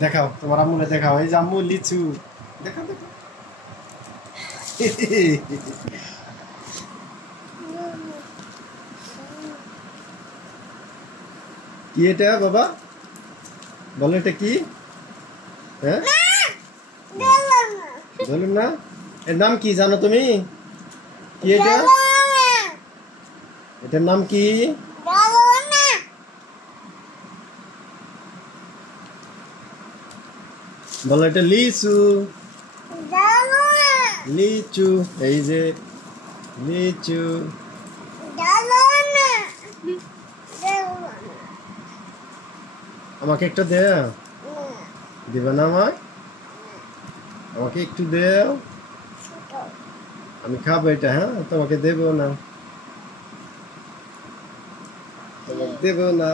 দেখাও তোমার আম্মুরে দেখাও, এই যে আম্মু লিচু দেখাও দেখাও। কি এটা বাবা, বলো এটা কি? হ্যাঁ বলুন না, এর নাম কি জানো তুমি? কি এটা? এটার নাম কি? বলো এটা লিচু। লিচু, এই যে লিচু। আমাকে একটা দেও, দিবে না আমায়? আমাকে একটু দেও, আমি খাবো এটা। হ্যাঁ তোমাকে দেবো না, তোমাকে দেবো না।